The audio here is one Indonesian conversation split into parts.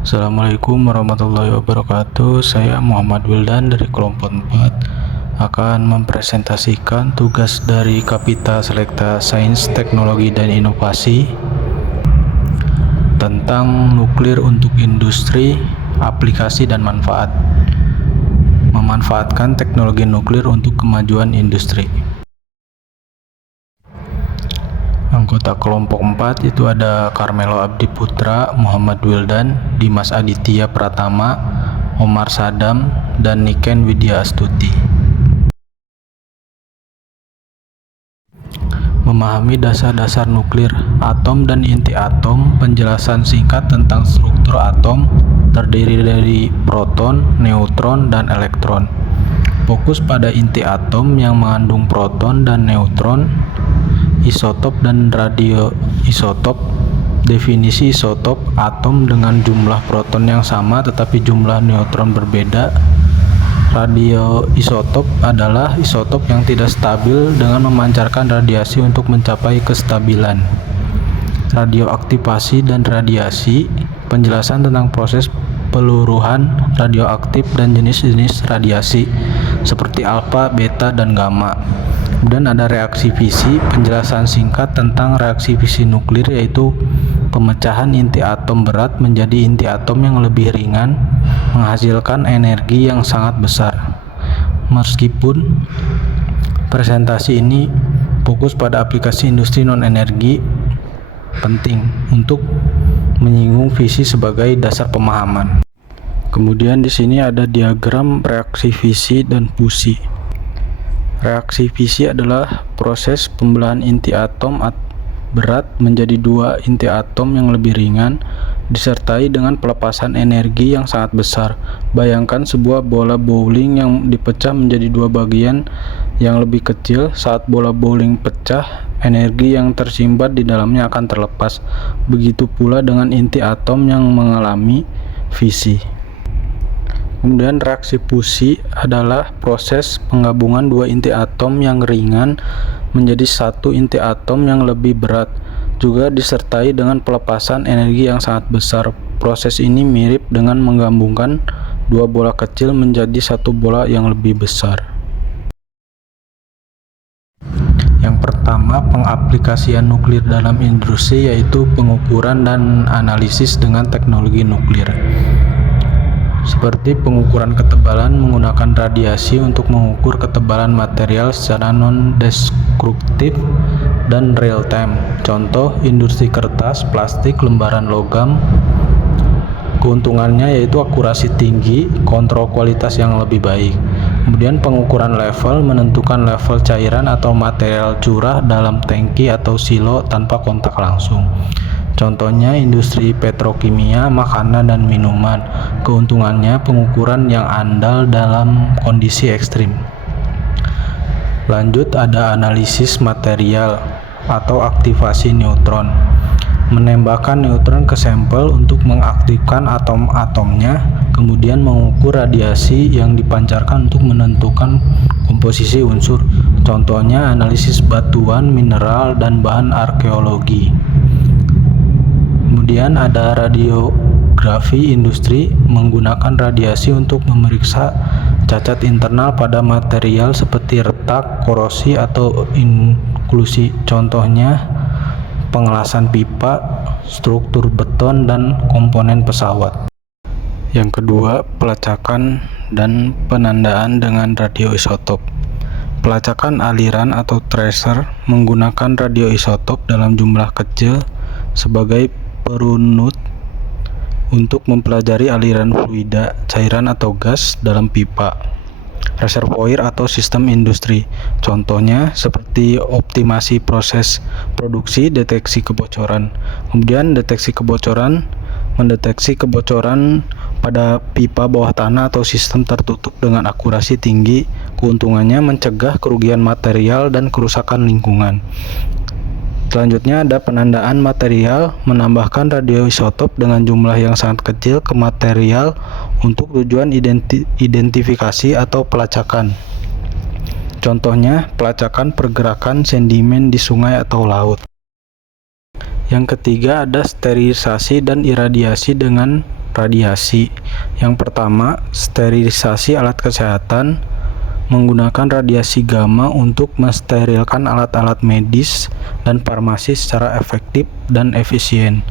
Assalamualaikum warahmatullahi wabarakatuh. Saya Muhammad Wildan dari kelompok 4 akan mempresentasikan tugas dari Kapita Selekta Sains, Teknologi, dan Inovasi tentang nuklir untuk industri, aplikasi, dan manfaat. Memanfaatkan teknologi nuklir untuk kemajuan industri. Anggota kelompok 4 itu ada Carmelo Abdi Putra, Muhammad Wildan, Dimas Aditya Pratama, Omar Sadam, dan Niken Widya Astuti. Memahami dasar-dasar nuklir, atom dan inti atom. Penjelasan singkat tentang struktur atom terdiri dari proton, neutron, dan elektron. Fokus pada inti atom yang mengandung proton dan neutron, isotop dan radioisotop. Definisi isotop: atom dengan jumlah proton yang sama tetapi jumlah neutron berbeda. Radioisotop adalah isotop yang tidak stabil dengan memancarkan radiasi untuk mencapai kestabilan. Radioaktivasi dan radiasi. Penjelasan tentang proses peluruhan radioaktif dan jenis-jenis radiasi seperti alfa, beta, dan gamma. Kemudian ada reaksi fisi. Penjelasan singkat tentang reaksi fisi nuklir yaitu pemecahan inti atom berat menjadi inti atom yang lebih ringan, menghasilkan energi yang sangat besar. Meskipun presentasi ini fokus pada aplikasi industri non-energi, penting untuk menyinggung fisi sebagai dasar pemahaman. Kemudian di sini ada diagram reaksi fisi dan fusi. Reaksi fisi adalah proses pembelahan inti atom berat menjadi dua inti atom yang lebih ringan, disertai dengan pelepasan energi yang sangat besar. Bayangkan sebuah bola bowling yang dipecah menjadi dua bagian yang lebih kecil. Saat bola bowling pecah, energi yang tersimpan di dalamnya akan terlepas. Begitu pula dengan inti atom yang mengalami fisi. Kemudian reaksi fusi adalah proses penggabungan dua inti atom yang ringan menjadi satu inti atom yang lebih berat, juga disertai dengan pelepasan energi yang sangat besar. Proses ini mirip dengan menggabungkan dua bola kecil menjadi satu bola yang lebih besar. Yang pertama, pengaplikasian nuklir dalam industri, yaitu pengukuran dan analisis dengan teknologi nuklir. Seperti pengukuran ketebalan menggunakan radiasi untuk mengukur ketebalan material secara non-destruktif dan real time. Contoh, industri kertas, plastik, lembaran logam. Keuntungannya yaitu akurasi tinggi, kontrol kualitas yang lebih baik. Kemudian pengukuran level, menentukan level cairan atau material curah dalam tangki atau silo tanpa kontak langsung. Contohnya industri petrokimia, makanan, dan minuman. Keuntungannya pengukuran yang andal dalam kondisi ekstrim. Lanjut ada analisis material atau aktivasi neutron. Menembakkan neutron ke sampel untuk mengaktifkan atom-atomnya, kemudian mengukur radiasi yang dipancarkan untuk menentukan komposisi unsur. Contohnya analisis batuan, mineral, dan bahan arkeologi. Kemudian ada radiografi industri, menggunakan radiasi untuk memeriksa cacat internal pada material seperti retak, korosi, atau inklusi. Contohnya pengelasan pipa, struktur beton, dan komponen pesawat. Yang kedua, pelacakan dan penandaan dengan radioisotop. Pelacakan aliran atau tracer menggunakan radioisotop dalam jumlah kecil sebagai perunut untuk mempelajari aliran fluida, cairan atau gas dalam pipa, reservoir atau sistem industri. Contohnya seperti optimasi proses produksi, deteksi kebocoran. Kemudian deteksi kebocoran, mendeteksi kebocoran pada pipa bawah tanah atau sistem tertutup dengan akurasi tinggi. Keuntungannya mencegah kerugian material dan kerusakan lingkungan. Selanjutnya ada penandaan material, menambahkan radioisotop dengan jumlah yang sangat kecil ke material untuk tujuan identifikasi atau pelacakan. Contohnya pelacakan pergerakan sedimen di sungai atau laut. Yang ketiga ada sterilisasi dan iradiasi dengan radiasi. Yang pertama, sterilisasi alat kesehatan menggunakan radiasi gamma untuk mensterilkan alat-alat medis dan farmasi secara efektif dan efisien.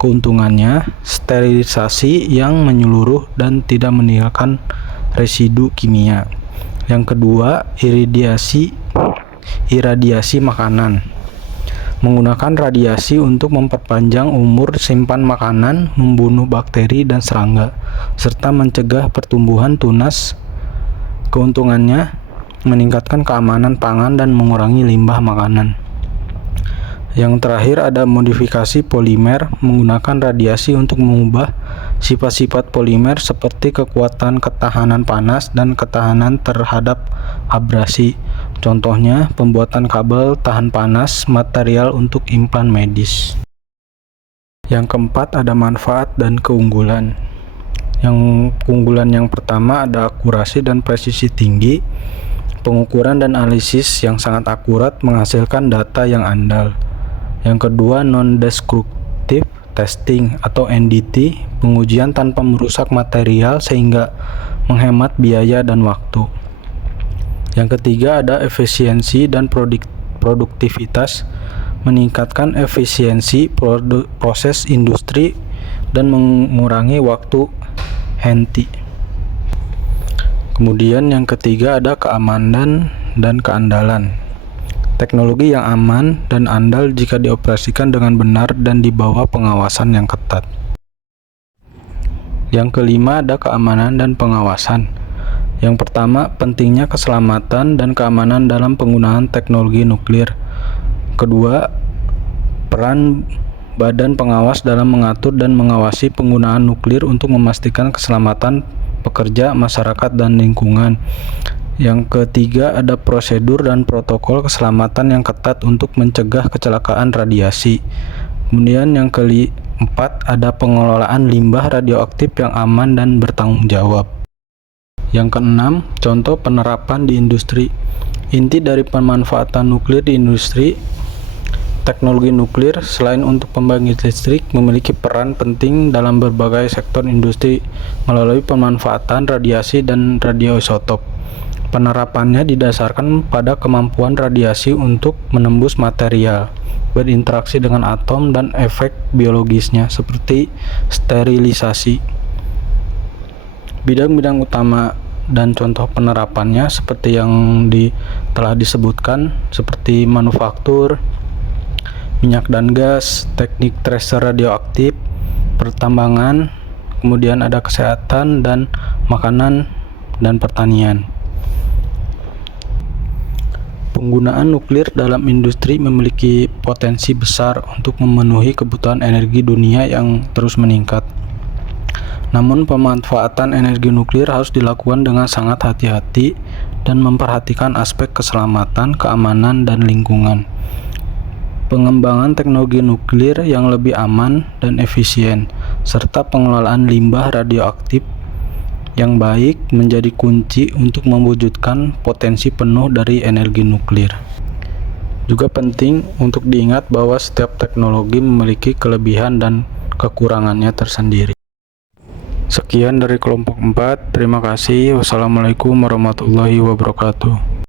Keuntungannya, sterilisasi yang menyeluruh dan tidak meninggalkan residu kimia. Yang kedua, iradiasi makanan. Menggunakan radiasi untuk memperpanjang umur simpan makanan, membunuh bakteri dan serangga, serta mencegah pertumbuhan tunas. Keuntungannya, meningkatkan keamanan pangan dan mengurangi limbah makanan. Yang terakhir ada modifikasi polimer, menggunakan radiasi untuk mengubah sifat-sifat polimer seperti kekuatan ketahanan panas dan ketahanan terhadap abrasi. Contohnya, pembuatan kabel tahan panas, material untuk implan medis. Yang keempat ada manfaat dan keunggulan. Yang keunggulan yang pertama ada akurasi dan presisi tinggi. Pengukuran dan analisis yang sangat akurat menghasilkan data yang andal. Yang kedua, non-destructive testing atau NDT, pengujian tanpa merusak material sehingga menghemat biaya dan waktu. Yang ketiga ada efisiensi dan produktivitas, meningkatkan efisiensi proses industri dan mengurangi waktu henti. Kemudian yang ketiga ada keamanan dan keandalan. Teknologi yang aman dan andal jika dioperasikan dengan benar dan di bawah pengawasan yang ketat. Yang kelima ada keamanan dan pengawasan. Yang pertama, pentingnya keselamatan dan keamanan dalam penggunaan teknologi nuklir. Kedua, peran badan pengawas dalam mengatur dan mengawasi penggunaan nuklir untuk memastikan keselamatan pekerja, masyarakat, dan lingkungan. Yang ketiga ada prosedur dan protokol keselamatan yang ketat untuk mencegah kecelakaan radiasi. Kemudian yang keempat ada pengelolaan limbah radioaktif yang aman dan bertanggung jawab. Yang keenam, contoh penerapan di industri. Inti dari pemanfaatan nuklir di industri, teknologi nuklir selain untuk pembangkit listrik memiliki peran penting dalam berbagai sektor industri melalui pemanfaatan radiasi dan radioisotop. Penerapannya didasarkan pada kemampuan radiasi untuk menembus material, berinteraksi dengan atom, dan efek biologisnya seperti sterilisasi. Bidang-bidang utama dan contoh penerapannya seperti yang telah disebutkan seperti manufaktur, minyak dan gas, teknik tracer radioaktif, pertambangan, kemudian ada kesehatan dan makanan dan pertanian. Penggunaan nuklir dalam industri memiliki potensi besar untuk memenuhi kebutuhan energi dunia yang terus meningkat. Namun pemanfaatan energi nuklir harus dilakukan dengan sangat hati-hati dan memperhatikan aspek keselamatan, keamanan, dan lingkungan. Pengembangan teknologi nuklir yang lebih aman dan efisien, serta pengelolaan limbah radioaktif yang baik menjadi kunci untuk mewujudkan potensi penuh dari energi nuklir. Juga penting untuk diingat bahwa setiap teknologi memiliki kelebihan dan kekurangannya tersendiri. Sekian dari kelompok 4. Terima kasih. Wassalamualaikum warahmatullahi wabarakatuh.